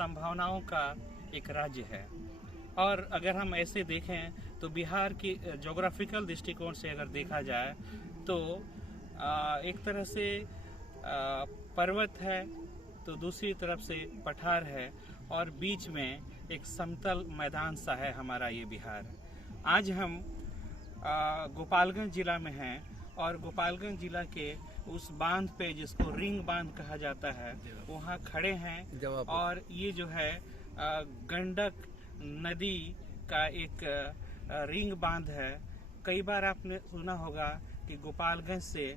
संभावनाओं का एक राज्य है। और अगर हम ऐसे देखें तो बिहार की ज्योग्राफिकल दृष्टिकोण से अगर देखा जाए तो एक तरह से पर्वत है, तो दूसरी तरफ से पठार है, और बीच में एक समतल मैदान सा है हमारा ये बिहार। आज हम गोपालगंज जिला में हैं, और गोपालगंज जिला के उस बांध पे जिसको रिंग बांध कहा जाता है वहाँ खड़े हैं। और ये जो है गंडक नदी का एक रिंग बांध है। कई बार आपने सुना होगा कि गोपालगंज से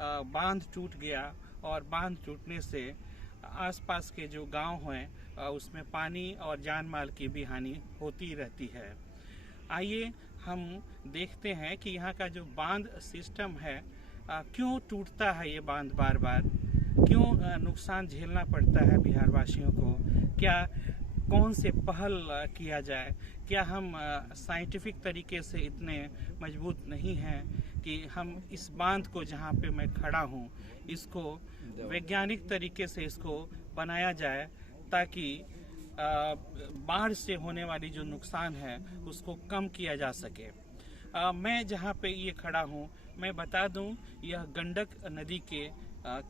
बांध टूट गया, और बांध टूटने से आसपास के जो गांव हैं उसमें पानी और जान माल की भी हानि होती रहती है। आइए हम देखते हैं कि यहाँ का जो बांध सिस्टम है क्यों टूटता है, ये बांध बार बार क्यों नुकसान झेलना पड़ता है बिहार वासियों को। क्या कौन से पहल किया जाए, क्या हम साइंटिफिक तरीके से इतने मजबूत नहीं हैं कि हम इस बांध को जहाँ पे मैं खड़ा हूँ इसको वैज्ञानिक तरीके से इसको बनाया जाए ताकि बाढ़ से होने वाली जो नुकसान है उसको कम किया जा सके। मैं जहाँ पे ये खड़ा हूँ मैं बता दूँ यह गंडक नदी के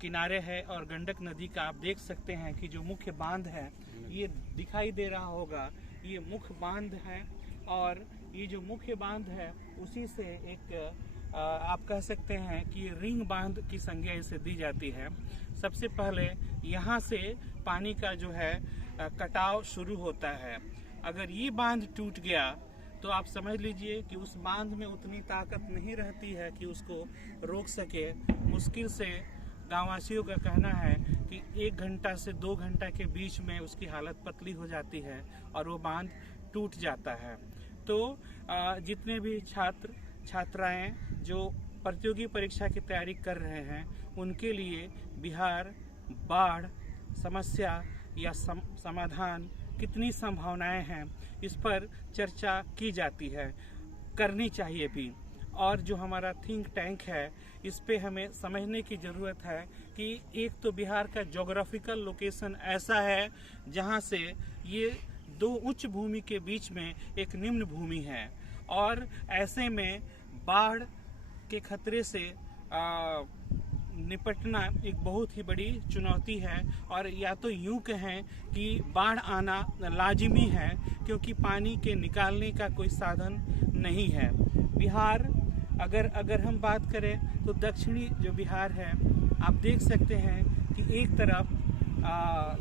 किनारे है, और गंडक नदी का आप देख सकते हैं कि जो मुख्य बांध है ये दिखाई दे रहा होगा, ये मुख्य बांध है। और ये जो मुख्य बांध है उसी से एक आप कह सकते हैं कि रिंग बांध की संज्ञा इसे दी जाती है। सबसे पहले यहाँ से पानी का जो है कटाव शुरू होता है। अगर ये बांध टूट गया तो आप समझ लीजिए कि उस बांध में उतनी ताकत नहीं रहती है कि उसको रोक सके। मुश्किल से गांववासियों का कहना है कि 1 घंटा से 2 घंटा के बीच में उसकी हालत पतली हो जाती है और वो बांध टूट जाता है। तो जितने भी छात्र छात्राएं जो प्रतियोगी परीक्षा की तैयारी कर रहे हैं उनके लिए बिहार बाढ़ समस्या या समाधान कितनी संभावनाएं हैं इस पर चर्चा की जाती है, करनी चाहिए भी। और जो हमारा थिंक टैंक है इस पे हमें समझने की ज़रूरत है कि एक तो बिहार का ज्योग्राफिकल लोकेशन ऐसा है जहां से ये 2 उच्च भूमि के बीच में एक निम्न भूमि है, और ऐसे में बाढ़ के खतरे से निपटना एक बहुत ही बड़ी चुनौती है। और या तो यूं कहें कि बाढ़ आना लाजिमी है क्योंकि पानी के निकालने का कोई साधन नहीं है। बिहार अगर हम बात करें तो दक्षिणी जो बिहार है आप देख सकते हैं कि एक तरफ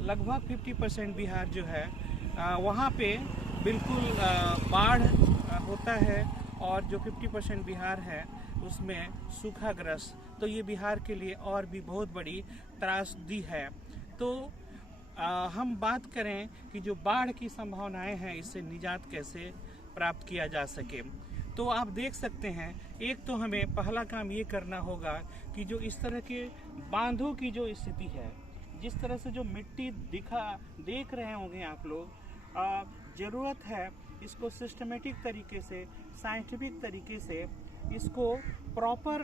लगभग 50% बिहार जो है वहाँ पे बिल्कुल बाढ़ होता है, और जो 50% बिहार है उसमें सूखाग्रस्त। तो ये बिहार के लिए और भी बहुत बड़ी त्रासदी है। तो हम बात करें कि जो बाढ़ की संभावनाएं हैं इससे निजात कैसे प्राप्त किया जा सके, तो आप देख सकते हैं एक तो हमें पहला काम ये करना होगा कि जो इस तरह के बांधों की जो स्थिति है, जिस तरह से जो मिट्टी देख रहे होंगे आप लोग, ज़रूरत है इसको सिस्टमेटिक तरीके से साइंटिफिक तरीके से इसको प्रॉपर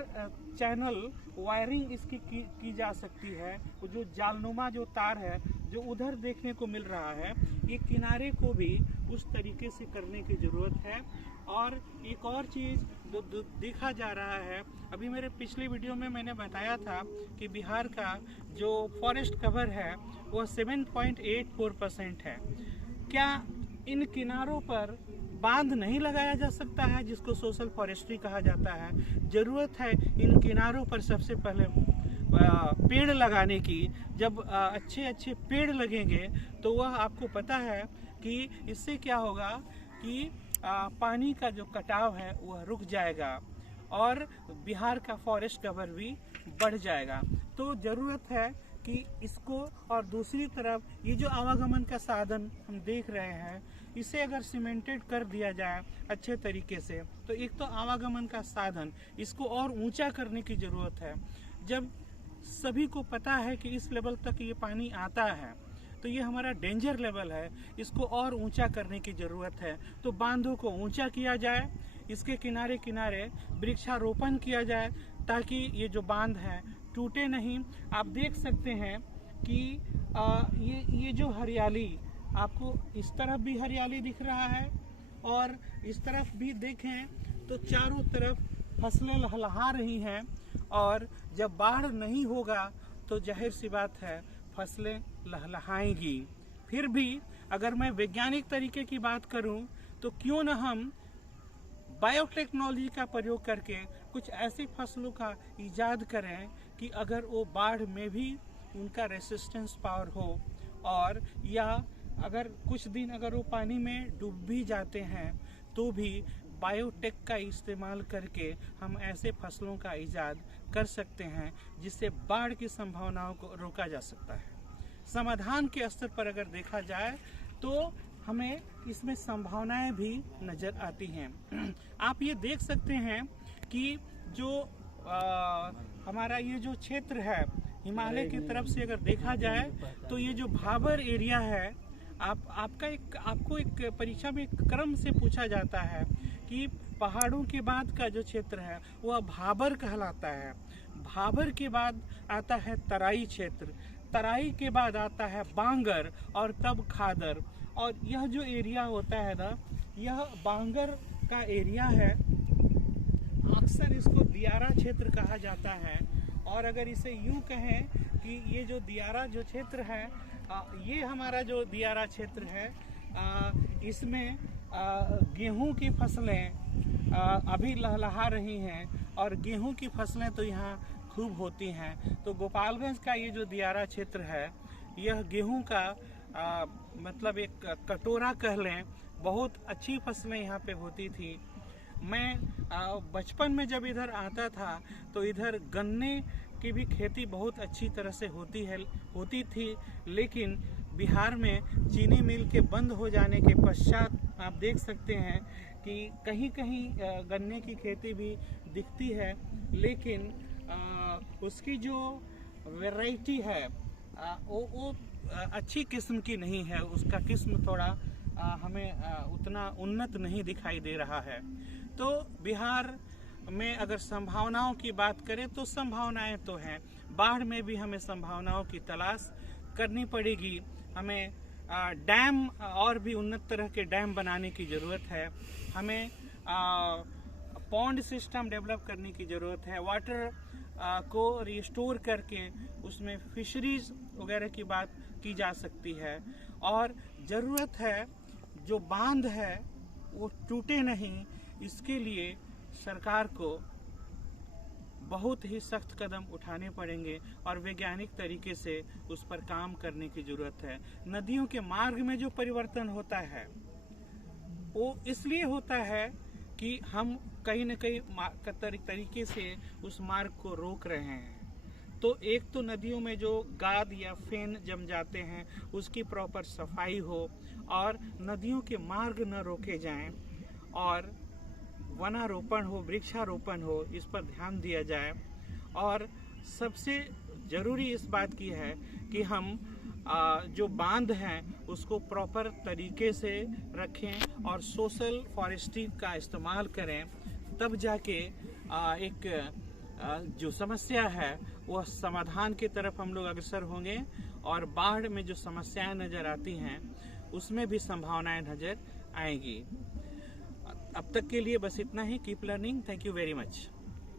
चैनल वायरिंग इसकी की जा सकती है। जो जालनुमा जो तार है जो उधर देखने को मिल रहा है ये किनारे को भी उस तरीके से करने की ज़रूरत है। और एक और चीज़ जो देखा जा रहा है, अभी मेरे पिछले वीडियो में मैंने बताया था कि बिहार का जो फॉरेस्ट कवर है वह 7.84% है। क्या इन किनारों पर बांध नहीं लगाया जा सकता है जिसको सोशल फॉरेस्ट्री कहा जाता है? ज़रूरत है इन किनारों पर सबसे पहले पेड़ लगाने की। जब अच्छे पेड़ लगेंगे तो वह आपको पता है कि इससे क्या होगा कि पानी का जो कटाव है वह रुक जाएगा और बिहार का फॉरेस्ट कवर भी बढ़ जाएगा। तो ज़रूरत है कि इसको, और दूसरी तरफ ये जो आवागमन का साधन हम देख रहे हैं इसे अगर सीमेंटेड कर दिया जाए अच्छे तरीके से तो एक तो आवागमन का साधन इसको और ऊंचा करने की ज़रूरत है। जब सभी को पता है कि इस लेवल तक ये पानी आता है तो ये हमारा डेंजर लेवल है, इसको और ऊंचा करने की ज़रूरत है। तो बांधों को ऊंचा किया जाए, इसके किनारे किनारे वृक्षारोपण किया जाए ताकि ये जो बांध है टूटे नहीं। आप देख सकते हैं कि ये जो हरियाली आपको इस तरफ भी हरियाली दिख रहा है और इस तरफ भी देखें तो चारों तरफ फसलें लहलहा रही हैं। और जब बाढ़ नहीं होगा तो जाहिर सी बात है फसलें लहलहाएंगी। फिर भी अगर मैं वैज्ञानिक तरीके की बात करूं तो क्यों न हम बायोटेक्नोलॉजी का प्रयोग करके कुछ ऐसी फसलों का इजाद करें कि अगर वो बाढ़ में भी उनका रेसिस्टेंस पावर हो, और या अगर कुछ दिन अगर वो पानी में डूब भी जाते हैं तो भी बायोटेक का इस्तेमाल करके हम ऐसे फसलों का इजाद कर सकते हैं जिससे बाढ़ की संभावनाओं को रोका जा सकता है। समाधान के स्तर पर अगर देखा जाए तो हमें इसमें संभावनाएं भी नज़र आती हैं। आप ये देख सकते हैं कि जो हमारा ये जो क्षेत्र है हिमालय की तरफ से अगर देखा जाए तो ये जो भाबर एरिया है, आपको एक परीक्षा में एक क्रम से पूछा जाता है कि पहाड़ों के बाद का जो क्षेत्र है वह भाबर कहलाता है। भाबर के बाद आता है तराई क्षेत्र, तराई के बाद आता है बांगर और तब खादर। और यह जो एरिया होता है ना, यह बांगर का एरिया है। अक्सर इसको दियारा क्षेत्र कहा जाता है। और अगर इसे यूं कहें कि ये जो दियारा जो क्षेत्र है, ये हमारा जो दियारा क्षेत्र है, इसमें गेहूं की फसलें अभी लहलहा रही हैं और गेहूं की फसलें तो यहाँ खूब होती हैं। तो गोपालगंज का ये जो दियारा क्षेत्र है, यह गेहूं का मतलब एक कटोरा कह लें, बहुत अच्छी फसलें यहाँ पे होती थी। मैं बचपन में जब इधर आता था तो इधर गन्ने की भी खेती बहुत अच्छी तरह से होती थी, लेकिन बिहार में चीनी मिल के बंद हो जाने के पश्चात आप देख सकते हैं कि कहीं कहीं गन्ने की खेती भी दिखती है, लेकिन उसकी जो वैरायटी है वो अच्छी किस्म की नहीं है। उसका किस्म थोड़ा हमें उतना उन्नत नहीं दिखाई दे रहा है। तो बिहार में अगर संभावनाओं की बात करें तो संभावनाएं तो हैं, बाढ़ में भी हमें संभावनाओं की तलाश करनी पड़ेगी। हमें डैम और भी उन्नत तरह के डैम बनाने की ज़रूरत है। हमें पॉन्ड सिस्टम डेवलप करने की ज़रूरत है। वाटर को रिस्टोर करके उसमें फिशरीज वगैरह की बात की जा सकती है। और ज़रूरत है जो बांध है वो टूटे नहीं, इसके लिए सरकार को बहुत ही सख्त कदम उठाने पड़ेंगे और वैज्ञानिक तरीके से उस पर काम करने की ज़रूरत है। नदियों के मार्ग में जो परिवर्तन होता है वो इसलिए होता है कि हम कहीं न कहीं तरीके से उस मार्ग को रोक रहे हैं। तो एक तो नदियों में जो गाद या फेन जम जाते हैं उसकी प्रॉपर सफाई हो और नदियों के मार्ग न रोके जाएं, और वनारोपण हो, वृक्षारोपण हो, इस पर ध्यान दिया जाए। और सबसे ज़रूरी इस बात की है कि हम जो बांध हैं उसको प्रॉपर तरीके से रखें और सोशल फॉरेस्ट्री का इस्तेमाल करें, तब जाके एक जो समस्या है वह समाधान की तरफ हम लोग अग्रसर होंगे और बाढ़ में जो समस्याएं नज़र आती हैं उसमें भी संभावनाएं नज़र आएंगी। अब तक के लिए बस इतना ही। Keep learning. Thank you very much.